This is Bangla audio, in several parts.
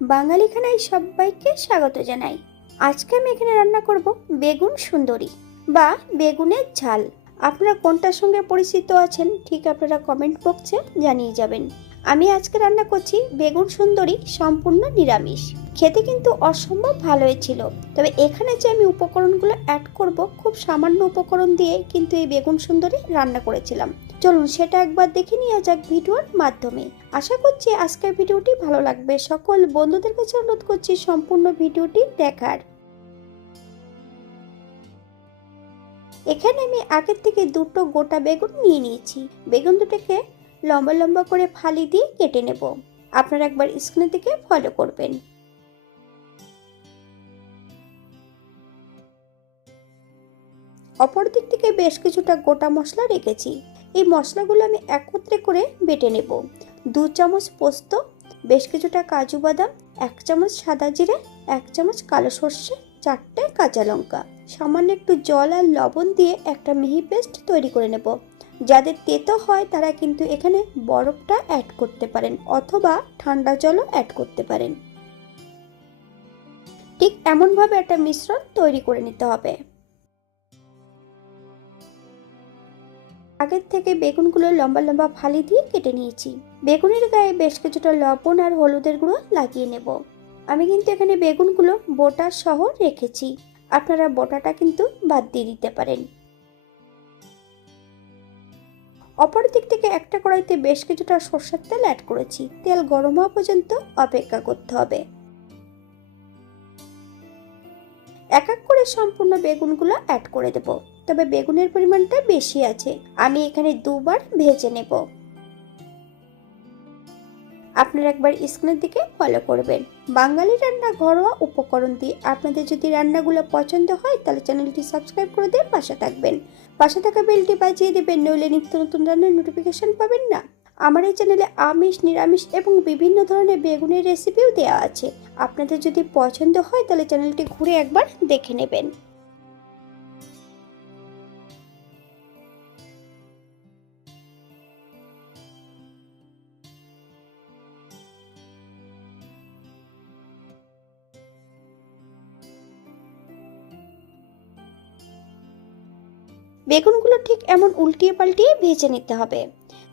বাঙালি খানায় সবাইকে স্বাগত জানাই। আজকে আমি এখানে রান্না করব বেগুন সুন্দরী বা বেগুনের ঝাল। আপনারা কোনটার সঙ্গে পরিচিত আছেন ঠিক আপনারা কমেন্ট বক্সে জানিয়ে যাবেন। আমি আজকে রান্না করছি বেগুন সুন্দরী সম্পূর্ণ নিরামিষ। খেতে কিন্তু অসম্ভব ভালো হয়েছিল। তবে এখানে যে আমি উপকরণগুলো অ্যাড করব খুব সামান্য উপকরণ দিয়ে কিন্তু এই বেগুন সুন্দরী রান্না করেছিলাম। চলুন সেটা একবার দেখে নেওয়া যাক ভিডিওর মাধ্যমে। আশা করছি আজকের ভিডিওটি ভালো লাগবে। সকল বন্ধুদের কাছে অনুরোধ করছি সম্পূর্ণ ভিডিওটি দেখার। এখানে আমি আগের থেকে দুটো গোটা বেগুন নিয়ে নিয়েছি। বেগুন দুটোকে লম্বা লম্বা করে ফালি দিয়ে কেটে নেব। আপনারা একবার স্ক্রিনের দিকে ফলো করবেন। অপর দিক থেকে বেশ কিছুটা গোটা মশলা রেখেছি। এই মশলাগুলো আমি একত্রে করে বেটে নেব। 2 চামচ পোস্ত, বেশ কিছুটা কাজু বাদাম, 1 চামচ সাদা জিরে, 1 চামচ কালো সর্ষে, 4টে কাঁচা লঙ্কা, সামান্য একটু জল আর লবণ দিয়ে একটা মিহি পেস্ট তৈরি করে নেব। যাদের তেতো হয় তারা কিন্তু এখানে বরফটা অ্যাড করতে পারেন অথবা ঠান্ডা জলও অ্যাড করতে পারেন। ঠিক এমনভাবে একটা মিশ্রণ তৈরি করে নিতে হবে। আগের থেকে বেগুনগুলো লম্বা লম্বা ফালি দিয়ে কেটে নিয়েছি। বেগুনের গায়ে বেশ কিছুটা লবণ আর হলুদের গুঁড়ো লাগিয়ে নেব। আমি কিন্তু এখানে বেগুনগুলো বোটা সহ রেখেছি। আপনারা বোটাটা কিন্তু বাদ দিয়ে দিতে পারেন। অপর দিক থেকে একটা কড়াইতে বেশ কিছুটা সরষের তেল অ্যাড করেছি। তেল গরম হওয়া পর্যন্ত অপেক্ষা করতে হবে। এক এক করে সম্পূর্ণ বেগুনগুলো অ্যাড করে দেব। তবে বেগুনের পরিমাণটা বেশি আছে, আমি এখানে দুবার ভেজে নেব। আপনারা একবার স্ক্রিনের দিকে ফলো করবেন। বাঙালি রান্না ঘরোয়া উপকরণ দিয়ে আপনাদের যদি রান্নাগুলো পছন্দ হয় তাহলে চ্যানেলটি সাবস্ক্রাইব করে দিয়ে পাশে থাকবেন। পাশে থাকা বেলটি বাজিয়ে দেবেন, নইলে নিত্য নতুন রান্নার নোটিফিকেশন পাবেন না। আমার এই চ্যানেলে আমিষ, নিরামিষ এবং বিভিন্ন ধরনের বেগুনের রেসিপিও দেওয়া আছে। আপনাদের যদি পছন্দ হয় তাহলে চ্যানেলটি ঘুরে একবার দেখে নেবেন। বেগুনগুলো ঠিক এমন উল্টিয়ে পাল্টিয়ে ভেজে নিতে হবে।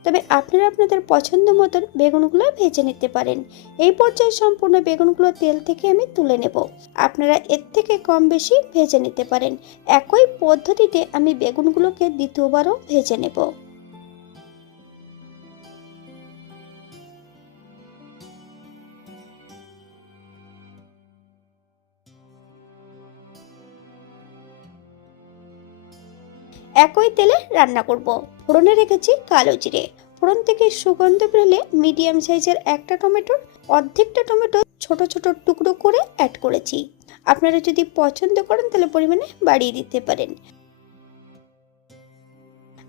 তবে আপনারা আপনাদের পছন্দ মতন বেগুনগুলো ভেজে নিতে পারেন। এই পর্যায়ে সম্পূর্ণ বেগুনগুলো তেল থেকে আমি তুলে নেব। আপনারা এর থেকে কম বেশি ভেজে নিতে পারেন। একই পদ্ধতিতে আমি বেগুনগুলোকে দ্বিতীয়বারও ভেজে নেব। একই তেলে রান্না করব। ফোড়নে রেখেছি কালো জিরে। ফোড়ন থেকে সুগন্ধ বেরোলে মিডিয়াম সাইজের একটা টমেটোর অর্ধেকটা টমেটো ছোট ছোট টুকরো করে অ্যাড করেছি। আপনারা যদি পছন্দ করেন তাহলে পরিমাণে বাড়িয়ে দিতে পারেন।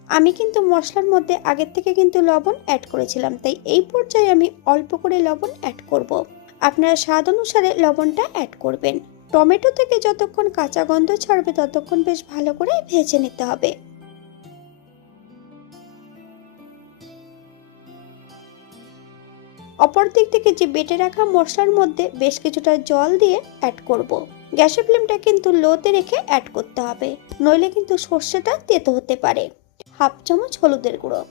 আমি কিন্তু মশলার মধ্যে আগের থেকে কিন্তু লবণ অ্যাড করেছিলাম, তাই এই পর্যায়ে আমি অল্প করে লবণ অ্যাড করব। আপনারা স্বাদ অনুসারে লবণটা অ্যাড করবেন। টমেটো থেকে যতক্ষণ কাঁচা গন্ধ ছাড়বে ততক্ষণ বেশ ভালো করে ভেজে নিতে হবে। অপর দিক থেকে যে বেটে রাখা মশলার মধ্যে বেশ কিছুটা জল দিয়ে অ্যাড করব। গ্যাসের ফ্লেমটা কিন্তু লোতে রেখে অ্যাড করতে হবে, নইলে কিন্তু সর্ষেটা তেতো হতে পারে। হাফ চামচ হলুদের গুঁড়ো।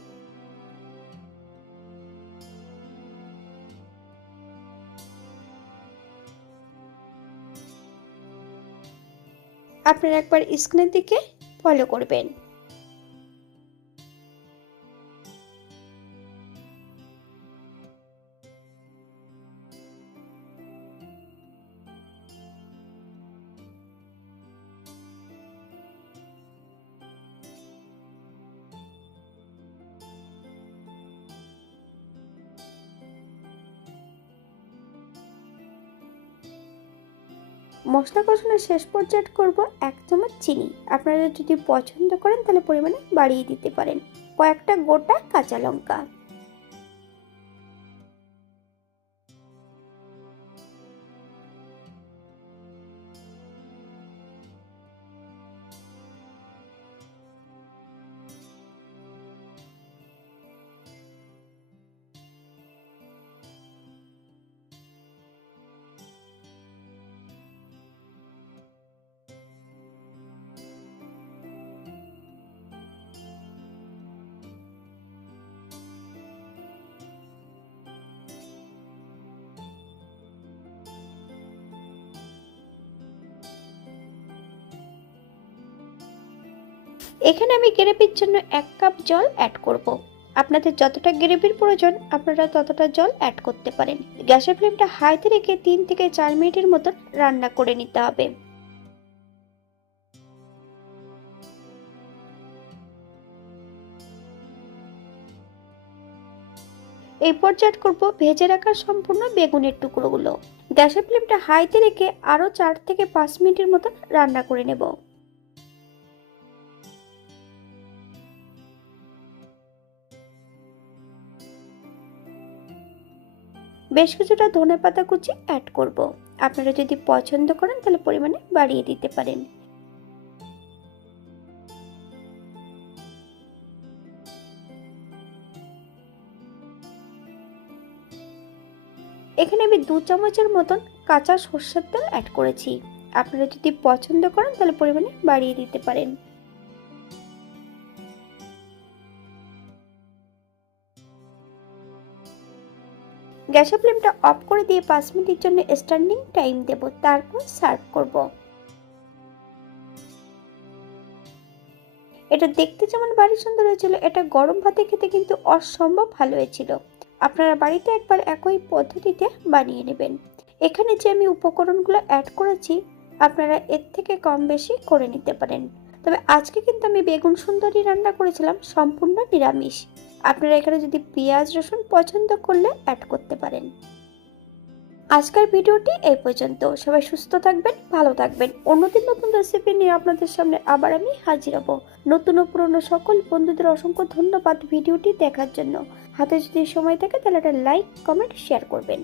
আপনারা একবার স্ক্রিনের দিকে ফলো করবেন। মশলা কষানোর শেষ পর্যায়ে করব 1 চামচ চিনি। আপনারা যদি পছন্দ করেন তাহলে পরিমাণে বাড়িয়ে দিতে পারেন। কয়েকটা গোটা কাঁচা লঙ্কা। এখানে আমি গ্রেভির জন্য 1 কাপ জল অ্যাড করব। আপনাদের যতটা গ্রেভির প্রয়োজন আপনারা ততটা জল অ্যাড করতে পারেন। গ্যাসের ফ্লেমটা হাইতে রেখে 3 থেকে 4 মিনিটের মতন রান্না করে নিতে হবে। এই পর্যায়ে অ্যাড করব ভেজে রাখা সম্পূর্ণ বেগুনের টুকরোগুলো। গ্যাসের ফ্লেমটা হাইতে রেখে আরো 4 থেকে 5 মিনিটের মতন রান্না করে নেব। বেশ কিছুটা ধনেপাতা কুচি অ্যাড করব। আপনারা যদি পছন্দ করেন তাহলে পরিমাণে বাড়িয়ে দিতে পারেন। এখানে আমি 2 চামচের মতন কাঁচা সরষের তেল অ্যাড করেছি। আপনারা যদি পছন্দ করেন তাহলে পরিমাণে বাড়িয়ে দিতে পারেন। গ্যাসের ফ্লেমটা অফ করে দিয়ে 5 মিনিটের জন্য স্ট্যান্ডিং টাইম দেব, তারপর সার্ভ করব। এটা দেখতে যেমন বাড়ি সুন্দর হয়েছিল, এটা গরম ভাতে খেতে কিন্তু অসম্ভব ভালো হয়েছিল। আপনারা বাড়িতে একবার একই পদ্ধতিতে বানিয়ে নেবেন। এখানে যে আমি উপকরণগুলো অ্যাড করেছি আপনারা এর থেকে কম বেশি করে নিতে পারেন। তবে আজকে কিন্তু আমি বেগুন সুন্দরী রান্না করেছিলাম সম্পূর্ণ নিরামিষ। আপনারা এখানে যদি পেঁয়াজ রসুন পছন্দ করলে অ্যাড করতে পারেন। আজকের ভিডিওটি এই পর্যন্ত। সবাই সুস্থ থাকবেন, ভালো থাকবেন। অন্যদিন নতুন রেসিপি নিয়ে আপনাদের সামনে আবার আমি হাজির হব। নতুন ও পুরনো সকল বন্ধুদের অসংখ্য ধন্যবাদ ভিডিওটি দেখার জন্য। হাতে যদি সময় থাকে তাহলে একটা লাইক, কমেন্ট, শেয়ার করবেন।